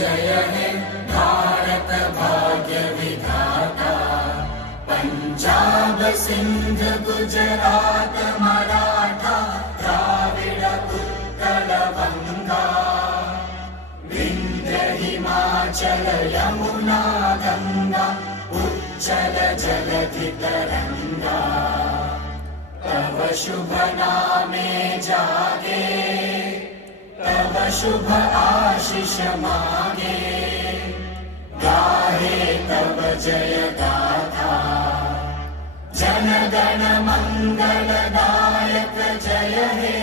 जय हे भारत भाग्य विधाता। पंजाब सिंध गुजरात मराठा द्राविड उत्कल बंगा। विंध्य हिमाचल यमुना गंगा उच्चल जलधि तरंगा। तव शुभ नामे जागे तव शुभ आशीष मागे। गाहे तव जय गाथा जन गण मंगलदायक जय हे